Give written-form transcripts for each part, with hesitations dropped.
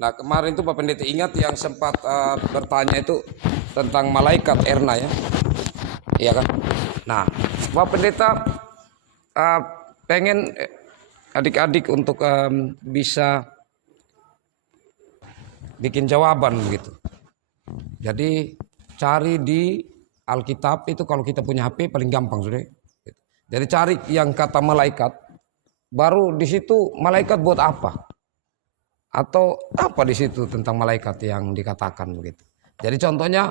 Nah kemarin itu Pak Pendeta ingat yang sempat bertanya itu tentang malaikat Erna ya, iya kan? Nah Pak Pendeta pengen adik-adik untuk bisa bikin jawaban begitu. Jadi cari di Alkitab itu kalau kita punya HP paling gampang sudah. Jadi cari yang kata malaikat, baru di situ malaikat buat apa? Atau apa di situ tentang malaikat yang dikatakan begitu. Jadi contohnya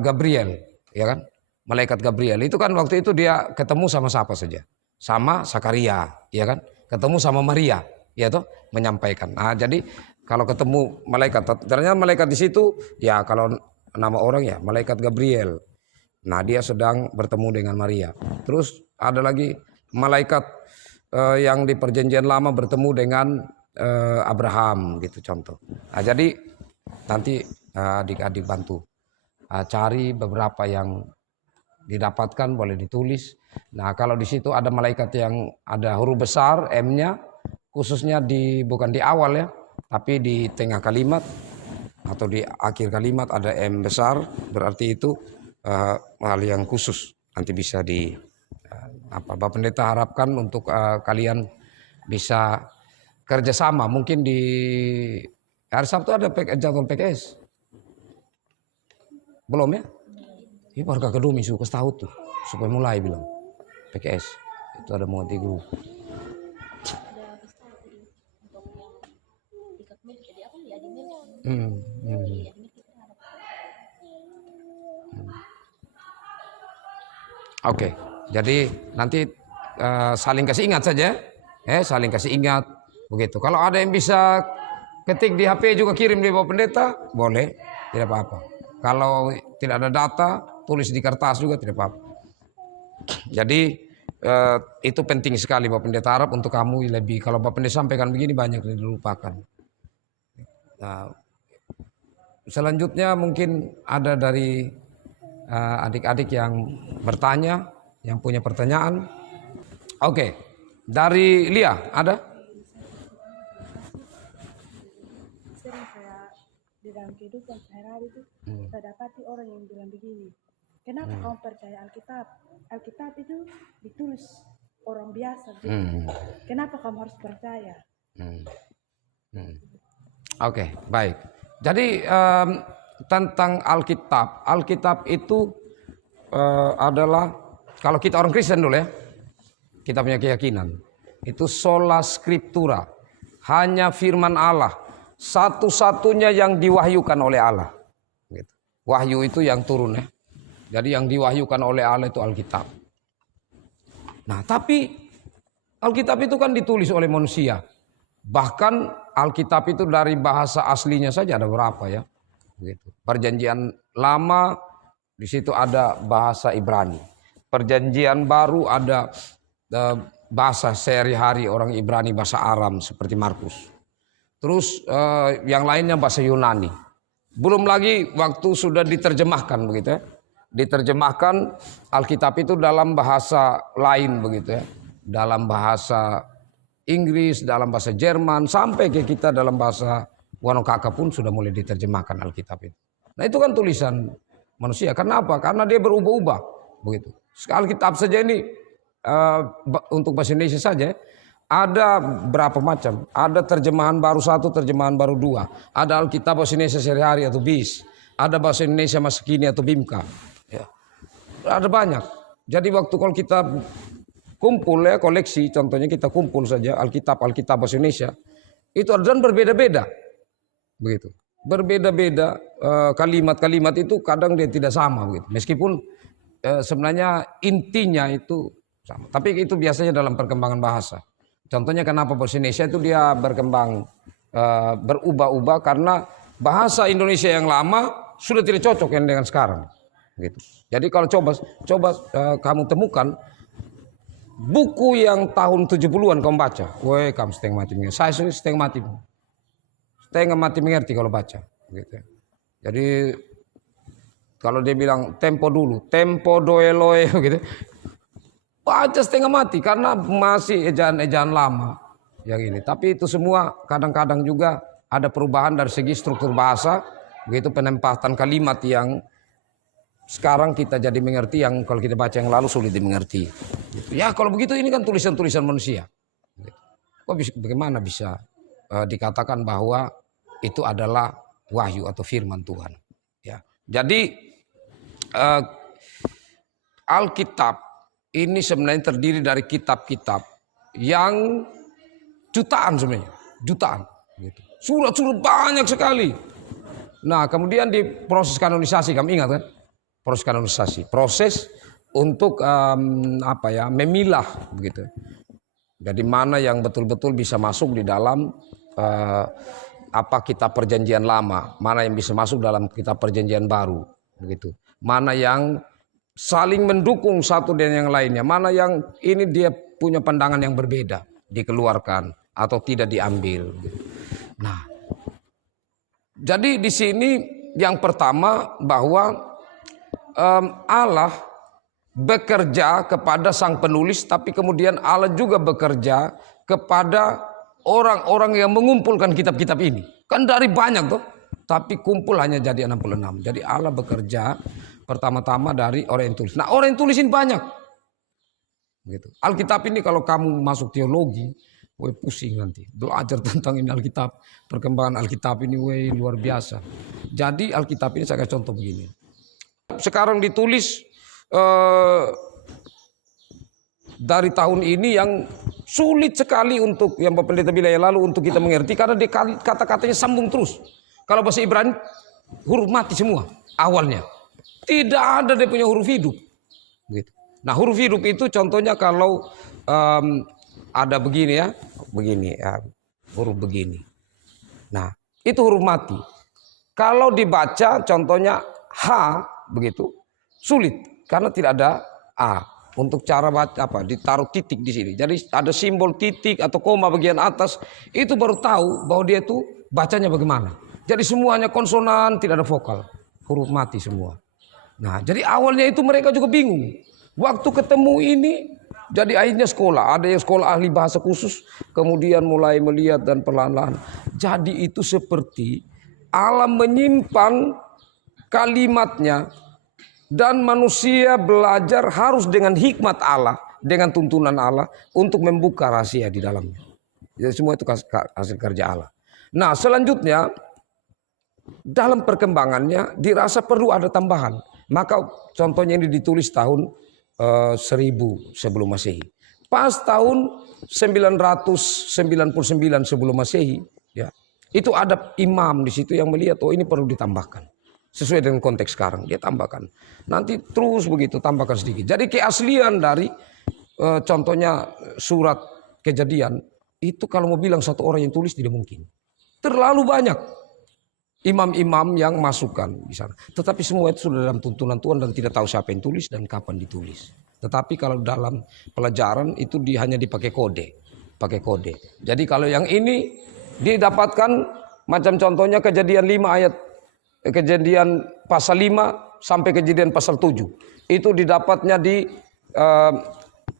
Gabriel, ya kan? Malaikat Gabriel itu kan waktu itu dia ketemu sama siapa saja? Sama Zakaria, ya kan? Ketemu sama Maria, ya toh, menyampaikan. Nah, jadi kalau ketemu malaikat, ternyata malaikat di situ, ya kalau nama orang ya malaikat Gabriel. Nah, dia sedang bertemu dengan Maria. Terus ada lagi malaikat yang di Perjanjian Lama bertemu dengan Abraham gitu contoh. Nah, jadi nanti adik-adik bantu cari beberapa yang didapatkan, boleh ditulis. Nah, kalau di situ ada malaikat yang ada huruf besar M-nya, khususnya bukan di awal ya, tapi di tengah kalimat atau di akhir kalimat ada M besar, berarti itu hal yang khusus. Nanti bisa Bapak Pendeta harapkan untuk kalian bisa kerjasama. Mungkin di hari Sabtu ada jadwal PKS. Belum ya? Ini warga Kedumi suka tahu tuh supaya mulai bilang PKS itu ada multi group. Oke, jadi nanti saling kasih ingat saja, saling kasih ingat begitu. Kalau ada yang bisa ketik di HP juga kirim di Bapak Pendeta, boleh, tidak apa-apa. Kalau tidak ada data, tulis di kertas juga tidak apa-apa. Jadi itu penting sekali Bapak Pendeta, harap untuk kamu lebih. Kalau Bapak Pendeta sampaikan begini banyak yang dilupakan. Nah, selanjutnya mungkin ada dari adik-adik yang bertanya, yang punya pertanyaan. Oke, dari Lia ada? Sering saya di dalam kehidupan sehari-hari itu saya dapati orang yang bilang begini, kenapa kamu percaya Alkitab? Alkitab itu ditulis orang biasa, kenapa kamu harus percaya? Oke, baik. Jadi tentang Alkitab, Alkitab itu adalah, kalau kita orang Kristen dulu ya, kita punya keyakinan itu sola scriptura, hanya firman Allah, satu-satunya yang diwahyukan oleh Allah. Gitu. Wahyu itu yang turun ya. Jadi yang diwahyukan oleh Allah itu Alkitab. Nah, tapi Alkitab itu kan ditulis oleh manusia. Bahkan Alkitab itu dari bahasa aslinya saja ada berapa ya? Begitu. Perjanjian Lama di situ ada bahasa Ibrani. Perjanjian Baru ada bahasa sehari-hari orang Ibrani, bahasa Aram seperti Markus. Terus yang lainnya bahasa Yunani. Belum lagi waktu sudah diterjemahkan begitu ya. Diterjemahkan Alkitab itu dalam bahasa lain begitu ya. Dalam bahasa Inggris, dalam bahasa Jerman, sampai ke kita dalam bahasa Wanokaka pun sudah mulai diterjemahkan Alkitab itu. Nah itu kan tulisan manusia. Kenapa? Karena dia berubah-ubah begitu. Alkitab saja ini untuk bahasa Indonesia saja ada berapa macam? Ada terjemahan baru 1, terjemahan baru 2. Ada Alkitab bahasa Indonesia sehari-hari atau BIS. Ada bahasa Indonesia masa kini atau BIMKA. Ya. Ada banyak. Jadi waktu kalau kita kumpul ya, koleksi, contohnya kita kumpul saja Alkitab bahasa Indonesia, itu ada dan berbeda-beda. Begitu. Berbeda-beda kalimat-kalimat itu kadang dia tidak sama begitu. Meskipun sebenarnya intinya itu sama. Tapi itu biasanya dalam perkembangan bahasa. Contohnya kenapa bahasa Indonesia itu dia berkembang berubah-ubah karena bahasa Indonesia yang lama sudah tidak cocok dengan sekarang. Gitu. Jadi kalau coba kamu temukan buku yang tahun 70-an kamu baca, kamu setengah mati mengerti. Saya setengah mati mengerti kalau baca. Gitu. Jadi kalau dia bilang tempo dulu, tempo doeloe gitu, baca setengah mati karena masih ejaan-ejaan lama yang ini. Tapi itu semua kadang-kadang juga ada perubahan dari segi struktur bahasa, begitu penempatan kalimat yang sekarang kita jadi mengerti, yang kalau kita baca yang lalu sulit dimengerti. Ya kalau begitu ini kan tulisan-tulisan manusia. Kok bagaimana bisa dikatakan bahwa itu adalah wahyu atau firman Tuhan? Ya, jadi Alkitab ini sebenarnya terdiri dari kitab-kitab yang jutaan sebenarnya, jutaan. Gitu. Surat-surat banyak sekali. Nah, kemudian di proses kanonisasi, kamu ingat kan? Proses kanonisasi, proses untuk memilah begitu. Jadi mana yang betul-betul bisa masuk di dalam kitab perjanjian lama, mana yang bisa masuk dalam kitab perjanjian baru, begitu. Mana yang saling mendukung satu dan yang lainnya, mana yang ini dia punya pandangan yang berbeda, dikeluarkan atau tidak diambil. Nah, jadi di sini yang pertama bahwa Allah bekerja kepada sang penulis, tapi kemudian Allah juga bekerja kepada orang-orang yang mengumpulkan kitab-kitab ini. Kan dari banyak tuh, tapi kumpul hanya jadi 66. Jadi Allah bekerja pertama-tama dari orang yang tulis. Nah, orang yang tulis ini banyak. Gitu. Alkitab ini kalau kamu masuk teologi, pusing nanti. Belajar tentang ini Alkitab, perkembangan Alkitab ini luar biasa. Jadi Alkitab ini saya kasih contoh begini. Sekarang ditulis dari tahun ini yang sulit sekali untuk yang Bapak Pendeta bilang yang lalu untuk kita mengerti, karena kata-katanya sambung terus. Kalau bahasa Ibrani huruf mati semua awalnya. Tidak ada dia punya huruf hidup. Gitu. Nah, huruf hidup itu contohnya kalau ada begini ya, huruf begini. Nah, itu huruf mati. Kalau dibaca contohnya H begitu, sulit karena tidak ada A. Untuk cara baca ditaruh titik di sini. Jadi ada simbol titik atau koma bagian atas, itu baru tahu bahwa dia itu bacanya bagaimana. Jadi semuanya konsonan, tidak ada vokal. Huruf mati semua. Nah, jadi awalnya itu mereka juga bingung. Waktu ketemu ini, jadi akhirnya sekolah. Ada yang sekolah ahli bahasa khusus, kemudian mulai melihat dan perlahan-lahan. Jadi itu seperti Allah menyimpan kalimatnya, dan manusia belajar harus dengan hikmat Allah, dengan tuntunan Allah untuk membuka rahasia di dalamnya. Jadi semua itu hasil kerja Allah. Nah, selanjutnya dalam perkembangannya dirasa perlu ada tambahan. Maka contohnya ini ditulis tahun 1000 sebelum Masehi. Pas tahun 999 sebelum Masehi, ya, itu ada imam di situ yang melihat, oh ini perlu ditambahkan. Sesuai dengan konteks sekarang, dia tambahkan. Nanti terus begitu, tambahkan sedikit. Jadi keaslian dari contohnya surat Kejadian, itu kalau mau bilang satu orang yang tulis tidak mungkin. Terlalu banyak imam-imam yang masukkan di sana. Tetapi semua itu sudah dalam tuntunan Tuhan dan tidak tahu siapa yang tulis dan kapan ditulis. Tetapi kalau dalam pelajaran itu hanya dipakai kode. Pakai kode. Jadi kalau yang ini didapatkan macam contohnya Kejadian 5 ayat Kejadian pasal 5 sampai Kejadian pasal 7. Itu didapatnya di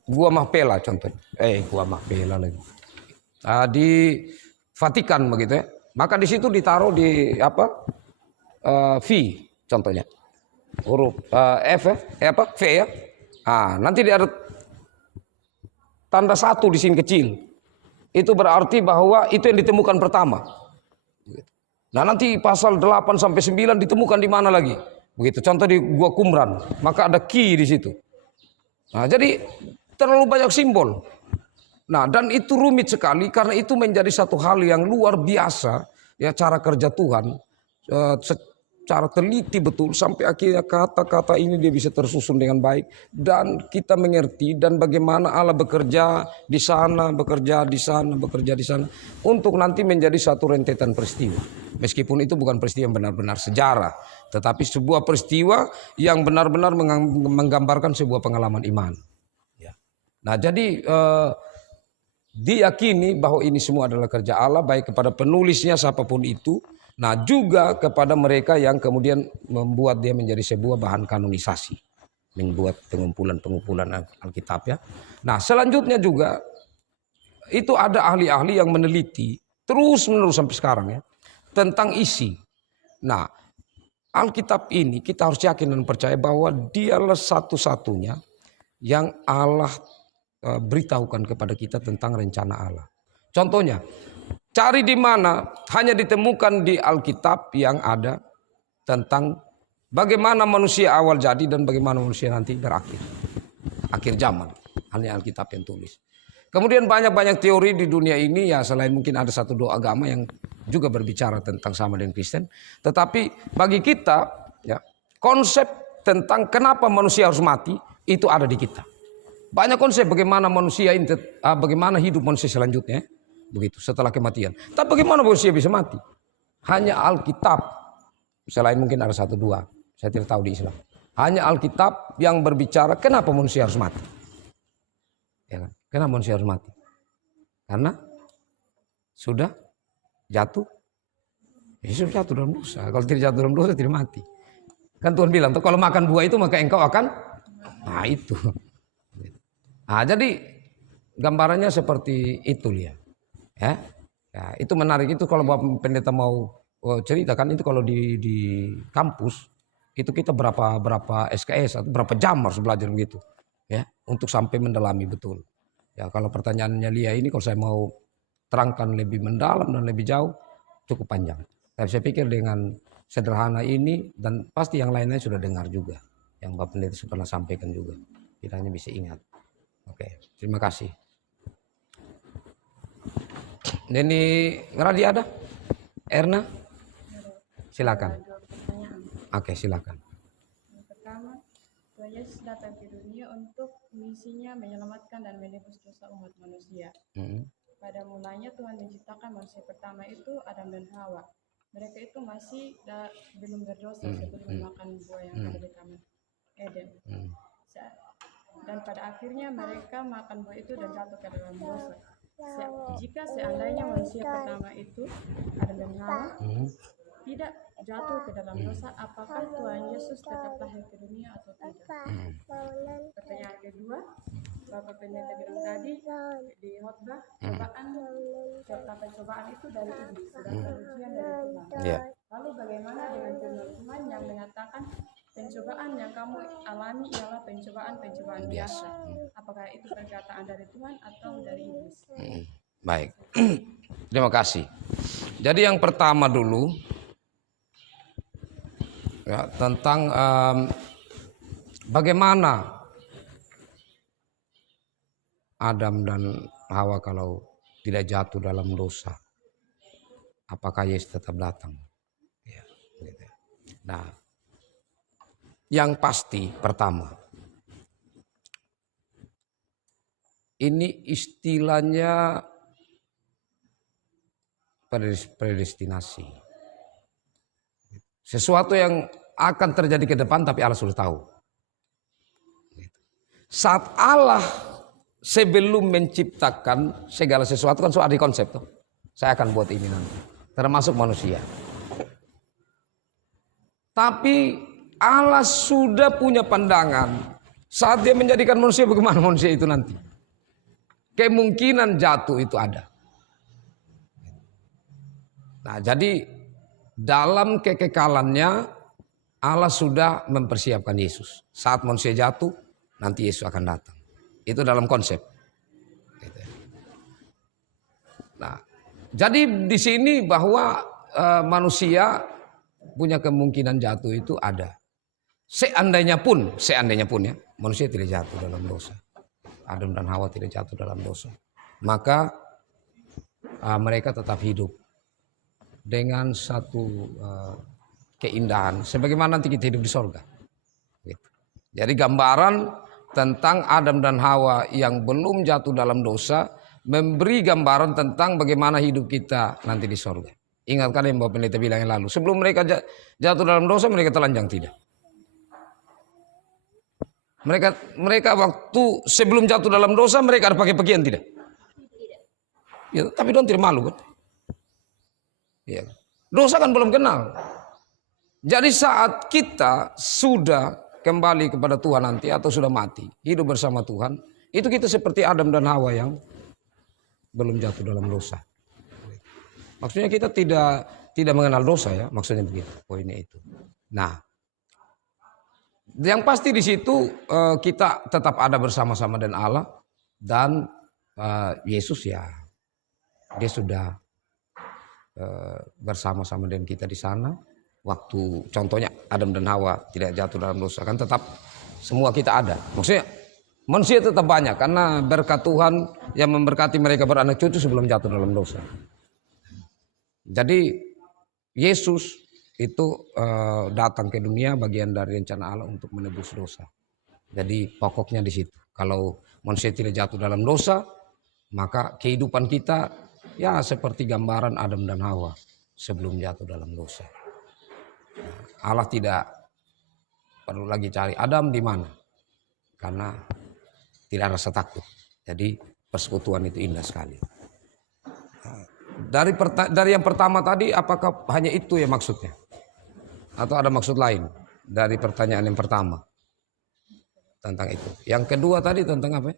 Gua Mahpela contohnya. Gua Mahpela lagi. Di Vatikan begitu ya. Maka di situ ditaruh di V contohnya. Huruf F V ya. Nanti ada tanda 1 di sini kecil. Itu berarti bahwa itu yang ditemukan pertama. Nah, nanti pasal 8 sampai 9 ditemukan di mana lagi? Begitu. Contoh di Gua Qumran, maka ada ki di situ. Nah, jadi terlalu banyak simbol. Nah, dan itu rumit sekali karena itu menjadi satu hal yang luar biasa ya, cara kerja Tuhan secara teliti betul sampai akhirnya kata-kata ini dia bisa tersusun dengan baik dan kita mengerti dan bagaimana Allah bekerja di sana, bekerja di sana, bekerja di sana untuk nanti menjadi satu rentetan peristiwa. Meskipun itu bukan peristiwa yang benar-benar sejarah, tetapi sebuah peristiwa yang benar-benar menggambarkan sebuah pengalaman iman. Ya. Nah, jadi diyakini bahwa ini semua adalah kerja Allah baik kepada penulisnya siapapun itu. Nah, juga kepada mereka yang kemudian membuat dia menjadi sebuah bahan kanonisasi. Membuat pengumpulan Alkitab ya. Nah, selanjutnya juga itu ada ahli-ahli yang meneliti terus menerus sampai sekarang ya. tentang isi. Nah, Alkitab ini kita harus yakin dan percaya bahwa dialah satu-satunya yang Allah beritahukan kepada kita tentang rencana Allah. Contohnya, cari di mana, hanya ditemukan di Alkitab yang ada tentang bagaimana manusia awal jadi dan bagaimana manusia nanti berakhir. Akhir zaman, hanya Alkitab yang tulis. Kemudian banyak-banyak teori di dunia ini, ya selain mungkin ada satu dua agama yang juga berbicara tentang sama dengan Kristen. Tetapi bagi kita, ya, konsep tentang kenapa manusia harus mati, itu ada di kita. Banyak konsep bagaimana manusia ini, bagaimana hidup manusia selanjutnya, begitu setelah kematian. Tapi bagaimana manusia bisa mati? Hanya Alkitab, selain mungkin ada satu dua, saya tidak tahu di Islam. Hanya Alkitab yang berbicara kenapa manusia harus mati. Ya kan? Kenapa manusia harus mati? Karena sudah jatuh, ya sudah jatuh dalam dosa. Kalau tidak jatuh dalam dosa tidak mati. Kan Tuhan bilang, kalau makan buah itu maka engkau akan, nah itu. Nah, jadi gambarannya seperti itu lihat. Ya, itu menarik itu kalau Bapak Pendeta mau ceritakan itu kalau di kampus itu kita berapa SKS atau berapa jam harus belajar begitu. Ya, untuk sampai mendalami betul. Ya, kalau pertanyaannya Lia ini kalau saya mau terangkan lebih mendalam dan lebih jauh cukup panjang. Tapi saya pikir dengan sederhana ini dan pasti yang lainnya sudah dengar juga. Yang Bapak Pendeta pernah sampaikan juga. Kita hanya bisa ingat. Oke, terima kasih. Neni Ngeradi ada? Erna? Silakan. Oke, silakan. Yang pertama, Tuhan Yesus datang ke dunia untuk misinya menyelamatkan dan menebus dosa umat manusia. Pada mulanya Tuhan menciptakan manusia pertama itu Adam dan Hawa. Mereka itu masih belum berdosa sebelum makan buah yang ada di Taman Eden. Dan pada akhirnya mereka makan buah itu dan jatuh ke dalam dosa. Jika seandainya manusia pertama itu Adam dan Hawa tidak jatuh ke dalam dosa, apakah Tuhan Yesus tetap lahir ke dunia atau tidak? Pertanyaan kedua, Bapak Pendeta bilang tadi di khotbah, cobaan itu dari iblis, sedangkan ujian dari Tuhan. Lalu bagaimana dengan firman Tuhan yang mengatakan pencobaan yang kamu alami ialah pencobaan biasa? Apakah itu perkataan dari Tuhan atau dari iblis? Baik, terima kasih. Jadi yang pertama dulu ya, tentang bagaimana Adam dan Hawa kalau tidak jatuh dalam dosa, apakah Yesus tetap datang? Ya, gitu. Nah, yang pasti pertama, ini istilahnya predestinasi. Sesuatu yang akan terjadi ke depan tapi Allah sudah tahu. Saat Allah sebelum menciptakan segala sesuatu kan sudah ada konsep tuh. Saya akan buat ini nanti. Termasuk manusia. Tapi Allah sudah punya pandangan. Saat dia menjadikan manusia, bagaimana manusia itu nanti. Kemungkinan jatuh itu ada. Nah, jadi dalam kekekalannya Allah sudah mempersiapkan Yesus. Saat manusia jatuh, nanti Yesus akan datang. Itu dalam konsep. Nah, jadi di sini bahwa manusia punya kemungkinan jatuh itu ada. Seandainya pun ya, manusia tidak jatuh dalam dosa. Adam dan Hawa tidak jatuh dalam dosa. Maka mereka tetap hidup dengan satu keindahan. Sebagaimana nanti kita hidup di sorga. Gitu. Jadi gambaran tentang Adam dan Hawa yang belum jatuh dalam dosa memberi gambaran tentang bagaimana hidup kita nanti di sorga. Ingatkan yang Bapak Pendeta bilang yang lalu. Sebelum mereka jatuh dalam dosa, mereka telanjang tidak. Mereka waktu sebelum jatuh dalam dosa, mereka ada pakai pakaian tidak? Ya, tapi dong tidak malu kan? Ya. Dosa kan belum kenal. Jadi saat kita sudah kembali kepada Tuhan nanti atau sudah mati, hidup bersama Tuhan, itu kita seperti Adam dan Hawa yang belum jatuh dalam dosa. Maksudnya kita tidak mengenal dosa ya, maksudnya begitu. Poinnya itu. Nah, yang pasti di situ kita tetap ada bersama-sama dengan Allah dan Yesus ya, dia sudah bersama-sama dengan kita di sana. Waktu contohnya Adam dan Hawa tidak jatuh dalam dosa, kan tetap semua kita ada. Maksudnya manusia tetap banyak karena berkat Tuhan yang memberkati mereka beranak cucu sebelum jatuh dalam dosa. Jadi Yesus itu datang ke dunia bagian dari rencana Allah untuk menebus dosa. Jadi pokoknya di situ. Kalau manusia tidak jatuh dalam dosa, maka kehidupan kita ya seperti gambaran Adam dan Hawa sebelum jatuh dalam dosa. Allah tidak perlu lagi cari Adam di mana, karena tidak rasa takut. Jadi persekutuan itu indah sekali. Dari yang pertama tadi, apakah hanya itu ya maksudnya? Atau ada maksud lain dari pertanyaan yang pertama tentang itu? Yang kedua tadi tentang apa?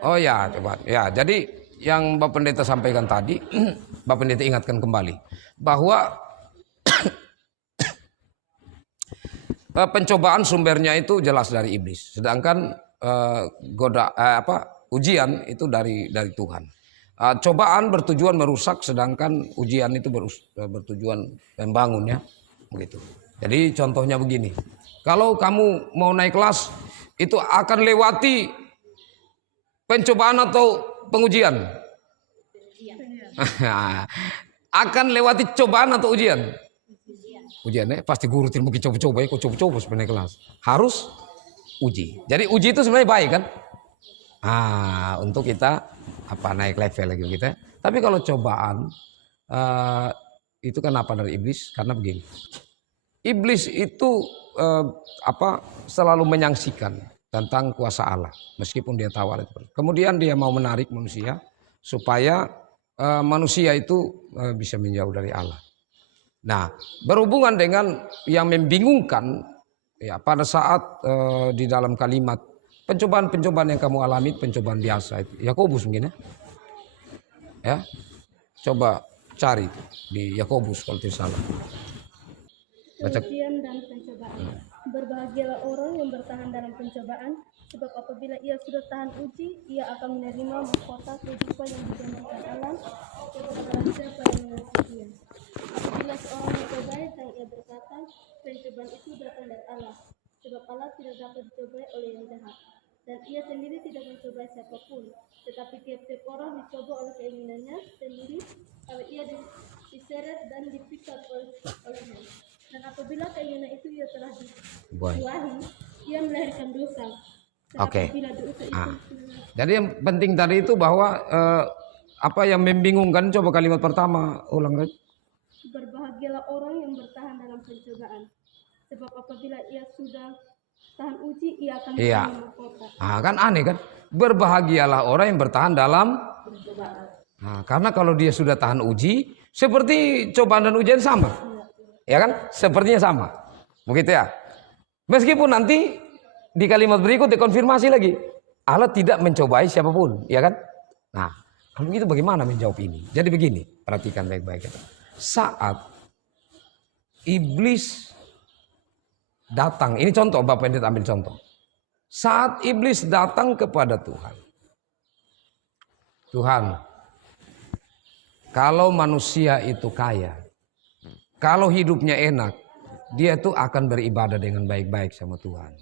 Oh ya, coba. Ya, jadi yang Bapak Pendeta sampaikan tadi, Bapak Pendeta ingatkan kembali bahwa pencobaan sumbernya itu jelas dari iblis, sedangkan ujian itu dari Tuhan. Cobaan bertujuan merusak, sedangkan ujian itu bertujuan membangun ya, begitu. Jadi contohnya begini, kalau kamu mau naik kelas itu akan lewati pencobaan atau pengujian? Akan lewati cobaan atau ujian? Ujiannya pasti guru tidak mungkin coba-coba ya, kok coba-coba sebenarnya kelas. Harus uji. Jadi uji itu sebenarnya baik kan? Untuk kita naik level lagi kita. Tapi kalau cobaan itu kan apa dari iblis? Karena begini. Iblis itu selalu menyaksikan tentang kuasa Allah, meskipun dia tahu Allah itu. Kemudian dia mau menarik manusia supaya manusia itu bisa menjauh dari Allah. Nah, berhubungan dengan yang membingungkan ya pada saat di dalam kalimat pencobaan-pencobaan yang kamu alami, pencobaan biasa itu. Yakobus mungkin ya. Ya. Coba cari di Yakobus kalau tidak salah. Baca. Ujian dan pencobaan. Berbahagialah orang yang bertahan dalam pencobaan, sebab apabila ia sudah tahan uji, ia akan menerima mahkota kehidupan yang dijanjikan Allah kepada siapa yang mengasihinya. Apabila seorang dicobai dan ia berkata, pencobaan itu datang dari Allah, sebab Allah tidak dapat dicobai oleh yang jahat, dan ia sendiri tidak mencobai siapapun, tetapi tiap-tiap orang dicoba oleh keinginannya sendiri, kalau ia diseret dan dipikat olehnya. Dan apabila keinginan itu ia telah dituahi, ia melahirkan dosa. Oke. Jadi yang penting tadi itu bahwa apa yang membingungkan, coba kalimat pertama ulang lagi. Berbahagialah orang yang bertahan dalam pencobaan, sebab apabila ia sudah tahan uji, ia akan menerima mahkota. Kan aneh kan? Berbahagialah orang yang bertahan dalam pencobaan. Karena kalau dia sudah tahan uji, seperti cobaan dan ujian sama. Ya kan? Sepertinya sama. Begitu ya. Meskipun nanti di kalimat berikut dikonfirmasi lagi. Allah tidak mencobai siapapun. Ya kan? Nah, kalau begitu bagaimana menjawab ini? Jadi begini, perhatikan baik-baik. Saat iblis datang, ini contoh, Bapak Pendeta ambil contoh. Saat iblis datang kepada Tuhan. Tuhan, kalau manusia itu kaya, kalau hidupnya enak, dia tuh akan beribadah dengan baik-baik sama Tuhan.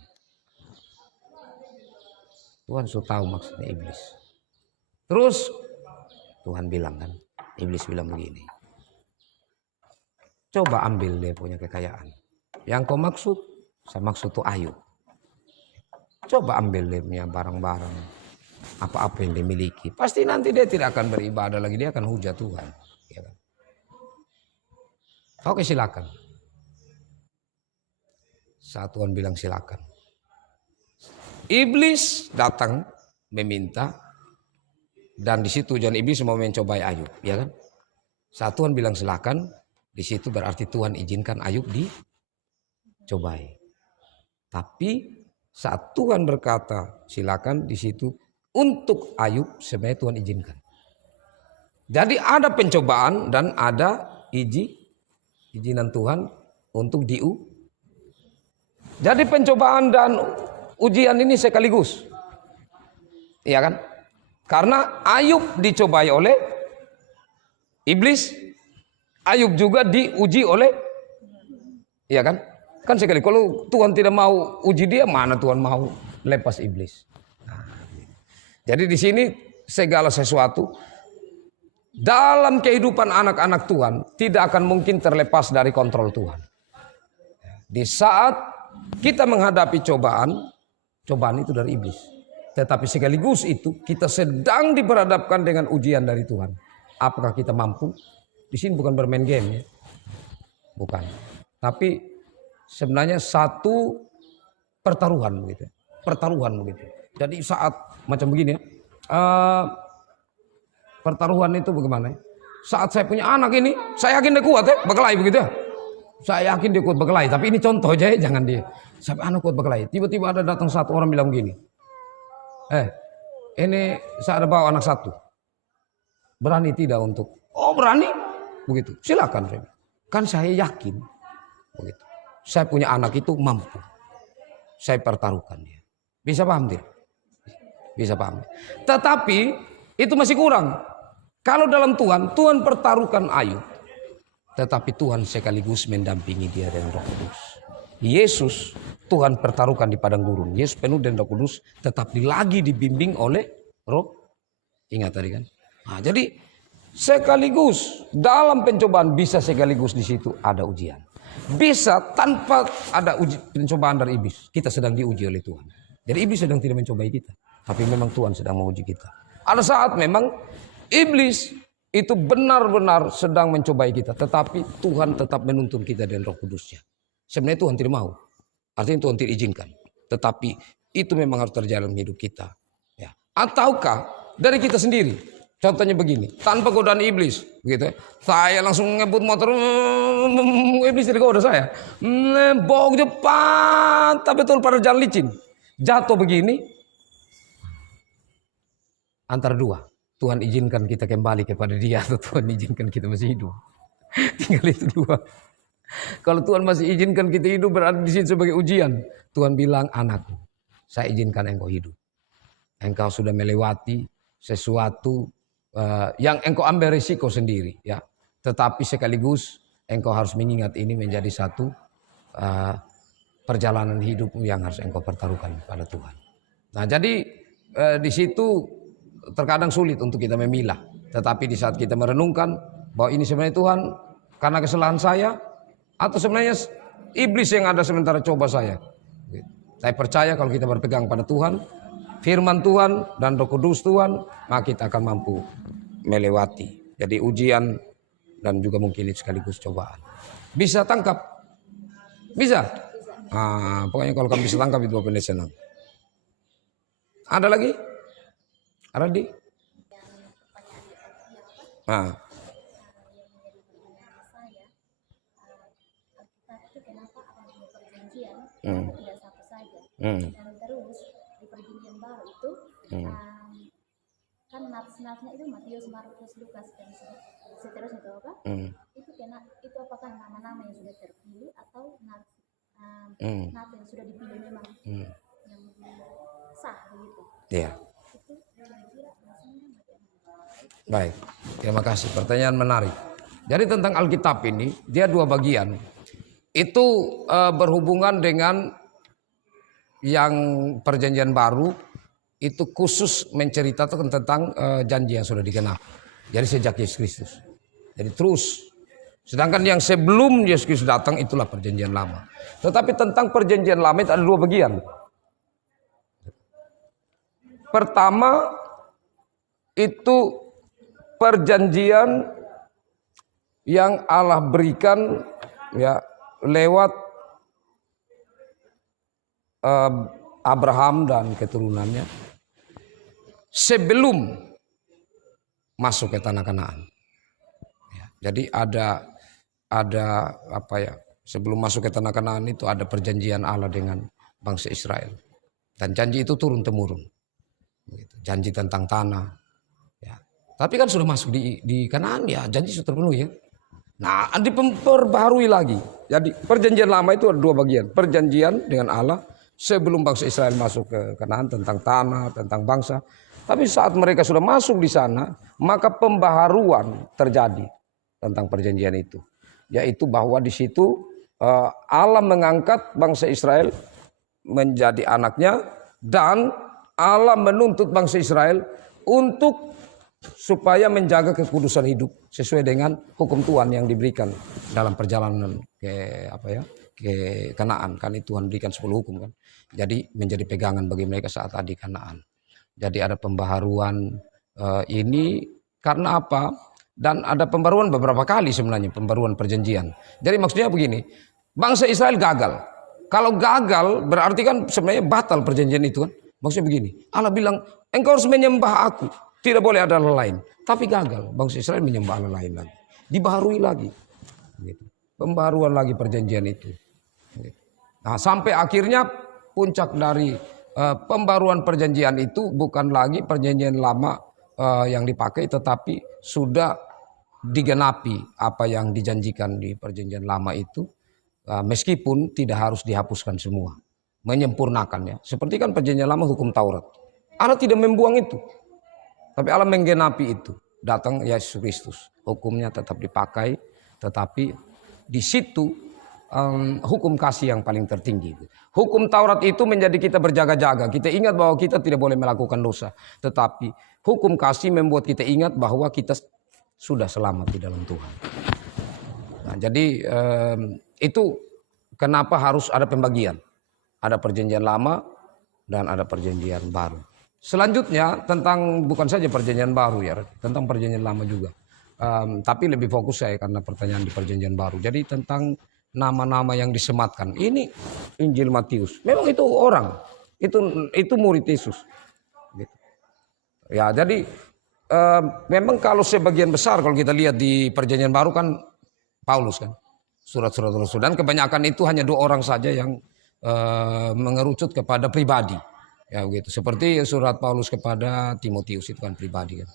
Tuhan sudah tahu maksudnya iblis. Terus Tuhan bilang kan, iblis bilang begini. Coba ambil dia punya kekayaan. Yang kau maksud, saya maksud tuh Ayub. Coba ambil dia punya barang-barang, apa-apa yang dimiliki. Pasti nanti dia tidak akan beribadah lagi, dia akan hujat Tuhan. Ya kan? Oke, silakan. Saat Tuhan bilang silakan. Iblis datang meminta, dan di situ jangan iblis mau mencobai Ayub, ya kan? Saat Tuhan bilang silakan, di situ berarti Tuhan izinkan Ayub dicobai. Tapi saat Tuhan berkata silakan, di situ untuk Ayub sebenarnya Tuhan izinkan. Jadi ada pencobaan dan ada izinan Tuhan untuk Jadi pencobaan dan ujian ini sekaligus. Iya kan? Karena Ayub dicobai oleh iblis, Ayub juga diuji oleh, iya kan? Kan sekali kalau Tuhan tidak mau uji dia, mana Tuhan mau lepas iblis. Nah, jadi di sini segala sesuatu dalam kehidupan anak-anak Tuhan tidak akan mungkin terlepas dari kontrol Tuhan. Di saat kita menghadapi cobaan itu dari iblis. Tetapi sekaligus itu kita sedang diperhadapkan dengan ujian dari Tuhan. Apakah kita mampu? Di sini bukan bermain game ya. Bukan. Tapi sebenarnya satu pertaruhan begitu. Pertaruhan begitu. Jadi saat macam begini ya. Pertaruhan itu bagaimana? Saat saya punya anak ini, saya yakin dia kuat ya, berkelahi begitu ya. Saya yakin dia kuat berkelahi, tapi ini contoh aja ya, jangan dia. Sampai anak kuat berkelahi. Tiba-tiba ada datang satu orang bilang begini. Ini saya ada bawa anak satu. Berani tidak untuk? Oh berani? Begitu. Silakan. Kan saya yakin. Begitu. Saya punya anak itu mampu. Saya pertaruhkan dia. Bisa paham tidak? Bisa paham. Tetapi itu masih kurang. Kalau dalam Tuhan, Tuhan pertaruhkan Ayub. Tetapi Tuhan sekaligus mendampingi dia dengan Roh Kudus. Yesus Tuhan pertaruhkan di padang gurun. Yesus penuh dengan Roh Kudus, tetapi lagi dibimbing oleh Roh. Ingat tadi kan? Nah, jadi sekaligus dalam pencobaan bisa sekaligus di situ ada ujian. Bisa tanpa ada pencobaan dari iblis. Kita sedang diuji oleh Tuhan. Jadi iblis sedang tidak mencobai kita, tapi memang Tuhan sedang menguji kita. Ada saat memang iblis itu benar-benar sedang mencobai kita, tetapi Tuhan tetap menuntun kita dengan Roh Kudusnya. Sebenarnya Tuhan tidak mau, artinya Tuhan tidak izinkan, tetapi itu memang harus terjadi dalam hidup kita. Ya. Ataukah dari kita sendiri? Contohnya begini, tanpa godaan iblis, begitu ya. Saya langsung ngebut motor, iblis tidak goda saya. Bok cepat, tapi betul pada jalan licin. Jatuh begini, antara dua. Tuhan izinkan kita kembali kepada dia atau Tuhan izinkan kita masih hidup. Tinggal itu dua. Kalau Tuhan masih izinkan kita hidup berada di sini sebagai ujian. Tuhan bilang, anakku, saya izinkan engkau hidup. Engkau sudah melewati sesuatu yang engkau ambil risiko sendiri. Ya. Tetapi sekaligus engkau harus mengingat ini menjadi satu perjalanan hidupmu yang harus engkau pertaruhkan pada Tuhan. Nah jadi di situ terkadang sulit untuk kita memilah. Tetapi di saat kita merenungkan bahwa ini sebenarnya Tuhan karena kesalahan saya, atau sebenarnya iblis yang ada sementara coba saya. Saya percaya kalau kita berpegang pada Tuhan, firman Tuhan dan Roh Kudus Tuhan, maka kita akan mampu melewati. Jadi ujian dan juga mungkin sekaligus cobaan. Bisa tangkap? Bisa? Pokoknya kalau kamu bisa tangkap itu Bapak senang. Ada lagi? Ada di? Tidak satu saja. Dan terus di perjanjian baru itu kan nats-natsnya itu Matius, Markus, Lukas dan seterusnya itu apa? Itu apakah nama-nama yang sudah terpilih atau nats yang sudah dipilih memang yang sah begitu? Iya. Baik, terima kasih. Pertanyaan menarik. Jadi tentang Alkitab ini, dia dua bagian. Itu berhubungan dengan yang perjanjian baru, itu khusus menceritakan tentang janji yang sudah digenapi. Jadi sejak Yesus Kristus. Jadi terus. Sedangkan yang sebelum Yesus Kristus datang itulah perjanjian lama. Tetapi tentang perjanjian lama itu ada dua bagian. Pertama itu perjanjian yang Allah berikan ya lewat Abraham dan keturunannya sebelum masuk ke tanah Kanaan. Ya, jadi ada apa ya, sebelum masuk ke tanah Kanaan itu ada perjanjian Allah dengan bangsa Israel. Dan janji itu turun temurun. Janji tentang tanah, ya, Tapi kan sudah masuk di Kanaan ya, janji sudah terpenuhi ya. Nah, diperbaharui lagi. Jadi perjanjian lama itu ada dua bagian. Perjanjian dengan Allah sebelum bangsa Israel masuk ke Kanaan tentang tanah, tentang bangsa. Tapi saat mereka sudah masuk di sana, maka pembaharuan terjadi tentang perjanjian itu. Yaitu bahwa di situ Allah mengangkat bangsa Israel menjadi anaknya dan Allah menuntut bangsa Israel untuk supaya menjaga kekudusan hidup sesuai dengan hukum Tuhan yang diberikan dalam perjalanan ke Kanaan. Kan itu Tuhan berikan 10 hukum kan. Jadi menjadi pegangan bagi mereka saat ada di Kanaan. Jadi ada pembaharuan ini karena apa? Dan ada pembaruan beberapa kali sebenarnya, pembaruan perjanjian. Jadi maksudnya begini, bangsa Israel gagal. Kalau gagal berarti kan sebenarnya batal perjanjian itu kan. Maksudnya begini, Allah bilang engkau harus menyembah aku. Tidak boleh ada Allah lain. Tapi gagal, bangsa Israel menyembah Allah lain lagi. Dibaharui lagi. Gitu. Pembaruan lagi perjanjian itu. Gitu. Nah, sampai akhirnya puncak dari pembaruan perjanjian itu bukan lagi perjanjian lama yang dipakai, tetapi sudah digenapi apa yang dijanjikan di perjanjian lama itu. Meskipun tidak harus dihapuskan semua. Menyempurnakannya. Seperti kan perjanjian lama hukum Taurat. Allah tidak membuang itu. Tapi Allah menggenapi itu. Datang Yesus Kristus. Hukumnya tetap dipakai. Tetapi di situ hukum kasih yang paling tertinggi. Hukum Taurat itu menjadi kita berjaga-jaga. Kita ingat bahwa kita tidak boleh melakukan dosa. Tetapi hukum kasih membuat kita ingat bahwa kita sudah selamat di dalam Tuhan. Nah, jadi itu kenapa harus ada pembagian. Ada perjanjian lama dan ada perjanjian baru. Selanjutnya tentang bukan saja perjanjian baru ya, tentang perjanjian lama juga. Tapi lebih fokus saya karena pertanyaan di perjanjian baru. Jadi tentang nama-nama yang disematkan. Ini Injil Matius. Memang itu orang, itu murid Yesus. Gitu. Ya jadi memang kalau sebagian besar kalau kita lihat di perjanjian baru kan Paulus kan, surat-surat Rasul, dan kebanyakan itu hanya 2 orang saja yang mengerucut kepada pribadi. Ya begitu. Seperti surat Paulus kepada Timotius itu kan pribadi kan.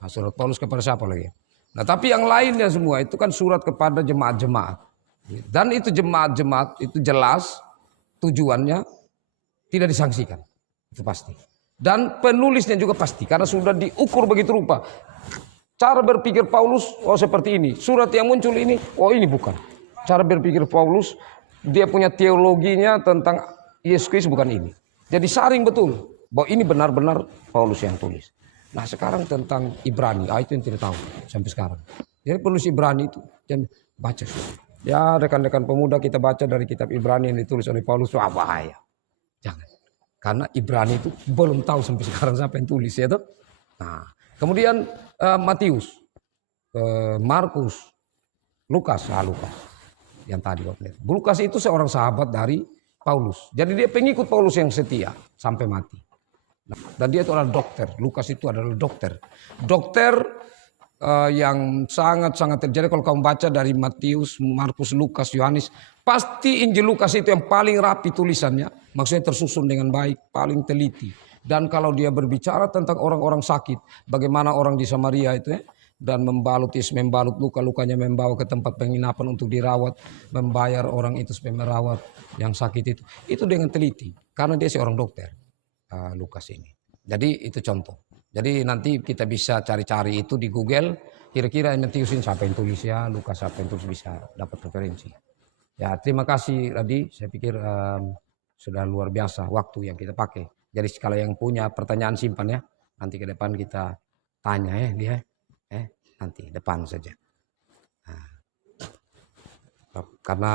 Nah, surat Paulus kepada siapa lagi? Nah, tapi yang lainnya semua itu kan surat kepada jemaat-jemaat. Dan itu jemaat-jemaat itu jelas tujuannya tidak disangsikan. Itu pasti. Dan penulisnya juga pasti karena sudah diukur begitu rupa. Cara berpikir Paulus seperti ini. Surat yang muncul ini, ini bukan. Cara berpikir Paulus, dia punya teologinya tentang Yesus Kristus bukan ini. Jadi saring betul bahwa ini benar-benar Paulus yang tulis. Nah sekarang tentang Ibrani, itu yang tidak tahu sampai sekarang. Jadi penulis Ibrani itu jangan baca. Ya rekan-rekan pemuda kita baca dari kitab Ibrani yang ditulis oleh Paulus, bahaya. Jangan. Karena Ibrani itu belum tahu sampai sekarang siapa yang tulis ya toh. Nah kemudian Matius, Markus, Lukas yang tadi. Lukas itu seorang sahabat dari Paulus. Jadi dia pengikut Paulus yang setia sampai mati. Nah, dan dia itu adalah dokter. Lukas itu adalah dokter. Dokter yang sangat-sangat terjadi kalau kamu baca dari Matius, Markus, Lukas, Yohanes. Pasti Injil Lukas itu yang paling rapi tulisannya. Maksudnya tersusun dengan baik, paling teliti. Dan kalau dia berbicara tentang orang-orang sakit. Bagaimana orang di Samaria itu ya. Dan membalut luka-lukanya, membawa ke tempat penginapan untuk dirawat, membayar orang itu supaya merawat yang sakit itu dengan teliti karena dia seorang dokter, Lukas ini. Jadi itu contoh. Jadi nanti kita bisa cari-cari itu di Google, kira-kira Matius ini siapa yang tulis ya, Lukas siapa yang tulis, bisa dapat referensi. Ya terima kasih Radi, saya pikir sudah luar biasa waktu yang kita pakai. Jadi kalau yang punya pertanyaan simpan ya, nanti ke depan kita tanya ya dia. Nanti depan saja. Nah, karena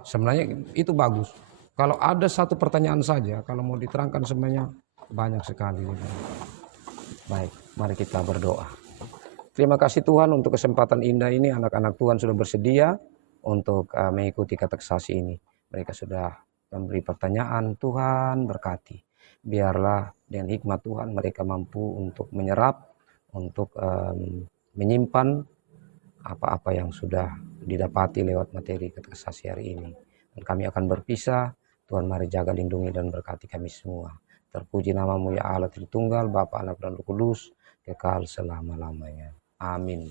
sebenarnya itu bagus. Kalau ada satu pertanyaan saja, kalau mau diterangkan sebenarnya banyak sekali. Baik, mari kita berdoa. Terima kasih Tuhan untuk kesempatan indah ini. Anak-anak Tuhan sudah bersedia untuk mengikuti kata kesaksi ini. Mereka sudah memberi pertanyaan. Tuhan berkati. Biarlah dengan hikmat Tuhan mereka mampu untuk menyerap, untuk menyimpan apa-apa yang sudah didapati lewat materi kata kesaksi hari ini. Dan kami akan berpisah. Tuhan mari jaga, lindungi dan berkati kami semua. Terpuji namamu ya Allah Tritunggal, Bapa, Anak dan Roh Kudus, kekal selama-lamanya. Amin.